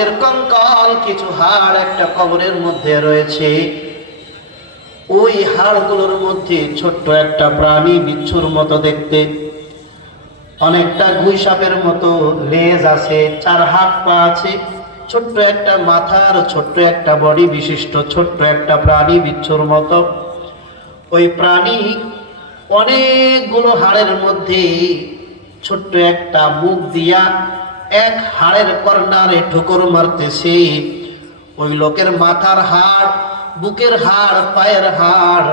মানুষের কঙ্কাল, কিছু হাড় একটা কবরের মধ্যে রয়েছে। ওই হাড়গুলোর মধ্যে ছোট্ট একটা প্রাণী, বিচ্ছুর মতো দেখতে, অনেকটা গুই সাপের মতো লেজ আছে, 4 হাত পা আছে, ছোট্ট একটা মাথার ছোট্ট একটা বডি বিশিষ্ট ছোট্ট একটা প্রাণী, বিচ্ছুর মতো। ওই প্রাণী অনেকগুলো হাড়ের মধ্যে ছোট্ট একটা মুখ দিয়া এক হাড়ের কর্নারে ঠোকর মারতেছে। ওই লোকের মাথার হাড়, বুকের হাড়, পায়ের হাড়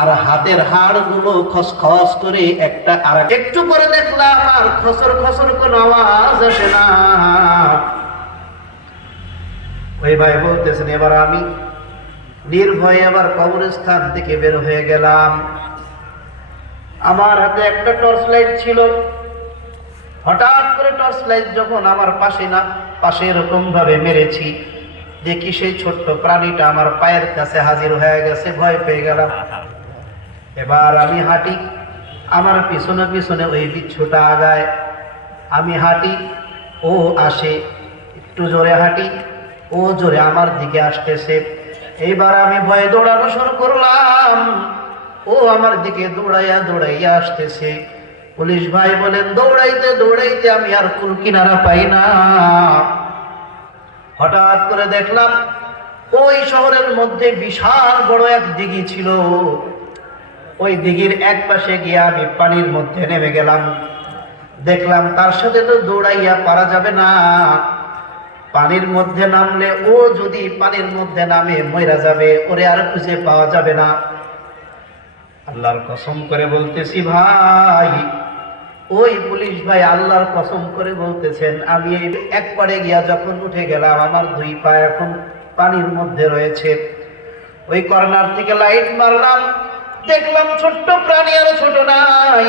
আর হাতের হাড়গুলো খসখস করে একটা আর একটু পরে দেখলাম আর খসর খসর কোনো আওয়াজ আসে না। ওই ভাই বলতেছেন, এবার আমি নির্ভয়ে আবার কবরস্থান থেকে বের হয়ে গেলাম। আমার হাতে একটা টর্চ লাইট ছিল। হঠাৎ করে টর্চ লাইট যখন আমার পাশে এরকম ভাবে মেরেছি, দেখি সেই ছোট্ট প্রাণীটা আমার পায়ের কাছে হাজির হয়ে গেছে। ভয় পেয়ে গেলাম। এবার আমি হাঁটি, আমার পিছনে পিছনে ওই বিচ্ছুটা আগায়, আমি হাঁটি, ও আসে, একটু জোরে হাঁটি, ও জোরে আমার দিকে আসতেছে। এইবার আমি ভয়ে দৌড়ানো শুরু করলাম, ও আমার দিকে দৌড়াইয়া আসতেছে। পুলিশ ভাই বলেন, দৌড়াইতে দৌড়াইতে আমি আর কুল কিনারা পাই না। হঠাৎ করে দেখলাম ওই শহরের মধ্যে বিশাল বড় এক দিঘি ছিল। ওই দিঘির এক পাশে গিয়ে আমি পানির মধ্যে নেমে গেলাম। দেখলাম তার সাথে তো দৌড়াইয়া পারা যাবে না, পানির মধ্যে নামলে ও যদি পানির মধ্যে নামে মইরা যাবে, ওরে আর খুঁজে পাওয়া যাবে না। আল্লাহর কসম করে বলতেছি ভাই, ওই পুলিশ ভাই আল্লাহর কসম করে বলতেছেন, আমি এক পাড়ে গিয়া যখন উঠে গেলাম, আমার 2 পা এখন পানির মধ্যে রয়েছে। ওই কর্নার থেকে লাইট মারলাম, দেখলাম ছোট্ট প্রাণী আর ছোট নাই,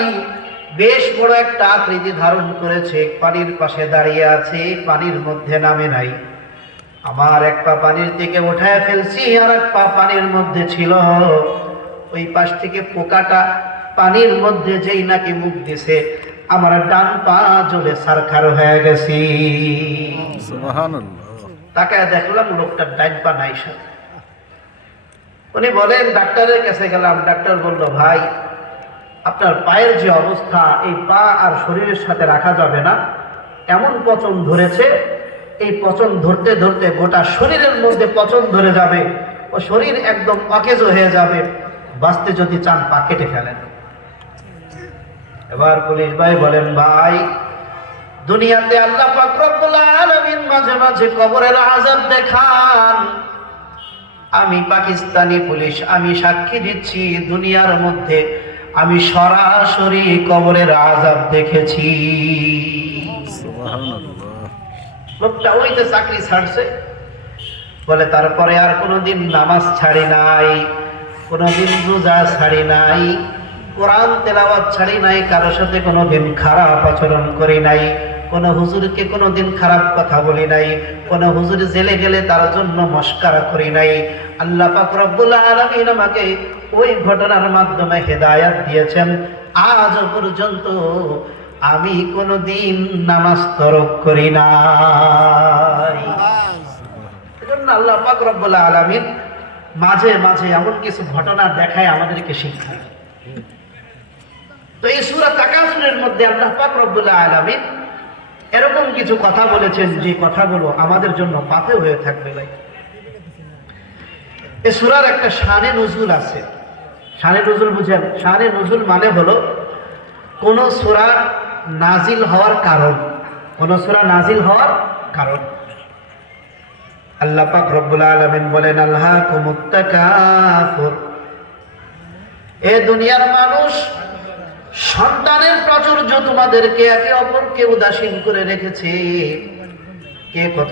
বেশ বড় একটা আকৃতি ধারণ করেছে, পানির পাশে দাঁড়িয়ে আছে, পানির মধ্যে নামে নাই। আমার এক পা পানির দিকে উঠায় ফেলছি, আর এক পা পানির মধ্যে ছিল। ওই পাশ থেকে পোকাটা পানির মধ্যে যেই নাকি মুখ দিছে, আমার ডান পা জ্বলে ছারখার হয়ে গেছি। সুবহানাল্লাহ। তাকায় দেখলাম লোকটার ডান পা নাই সাথে। উনি বলেন, ডাক্তারের কাছে গেলাম। ডাক্তার বলল, ভাই আপনার পায়ের যে অবস্থা, এই পা আর শরীরের সাথে রাখা যাবে না, এমন পচন ধরেছে, এই পচন ধরতে ধরতে গোটা শরীরের মধ্যে পচন ধরে যাবে, ও শরীর একদম অকেজ হয়ে যাবে, বাঁচতে যদি চান পা কেটে ফেলেন। এবার পুলিশ ভাই বলেন, ভাই দুনিয়াতে আল্লাহ পাক রব্বুল আলামিন মাঝে মাঝে কবরের আযাব দেখান। আমি পাকিস্তানি পুলিশ, আমি সাক্ষী দিচ্ছি, দুনিয়ার মধ্যে আমি সরাসরি কবরের আযাব দেখেছি। সুবহানাল্লাহ। লোকটা ওই যে চাকরি ছাড়ছে, বলে তারপরে আর কোনোদিন নামাজ ছাড়ি নাই, কোনোদিন রোজা ছাড়ি নাই, কোরআন তেলাওয়াত ছাড়ি নাই, কারোর সাথে কোনোদিন খারাপ আচরণ করি নাই, কোন হুজুরকে কোনোদিন খারাপ কথা বলি নাই, কোন হুজুর জেলে গেলে তার জন্য মস্কারা করি নাই। আল্লাহ পাক রব্বুল আলামিন আমাকে ওই ঘটনার মাধ্যমে হেদায়েত দিয়েছেন। আজ পর্যন্ত আমি কোনোদিন নামাজ তরক করি নাই। এজন্য আল্লাহ পাক রব্বুল আলামিন মাঝে মাঝে এমন কিছু ঘটনা দেখায় আমাদেরকে শিক্ষা। তো এই সূরা তাকাসুরের মধ্যে আল্লাহ পাক রব্বুল আলামিন এরকম কিছু কথা বলেছেন, যে কথাগুলো আমাদের জন্য পাথেয় হয়ে থাকবে। ভাই, এই সূরার একটা শানে নুজুল আছে। শানে নুজুল বুঝেন? শানে নুজুল মানে হলো কোন সূরা নাজিল হওয়ার কারণ, কোন সূরা নাজিল হওয়ার কারণ। আল্লাহ পাক রব্বুল আলামিন বলেন, আল্লাহকুমুত তাকাসুর, এ দুনিয়ার মানুষ, সন্তানের প্রাচুর্য তোমাদেরকে একে অপরকে উদাসীন করে রেখেছে। কে কত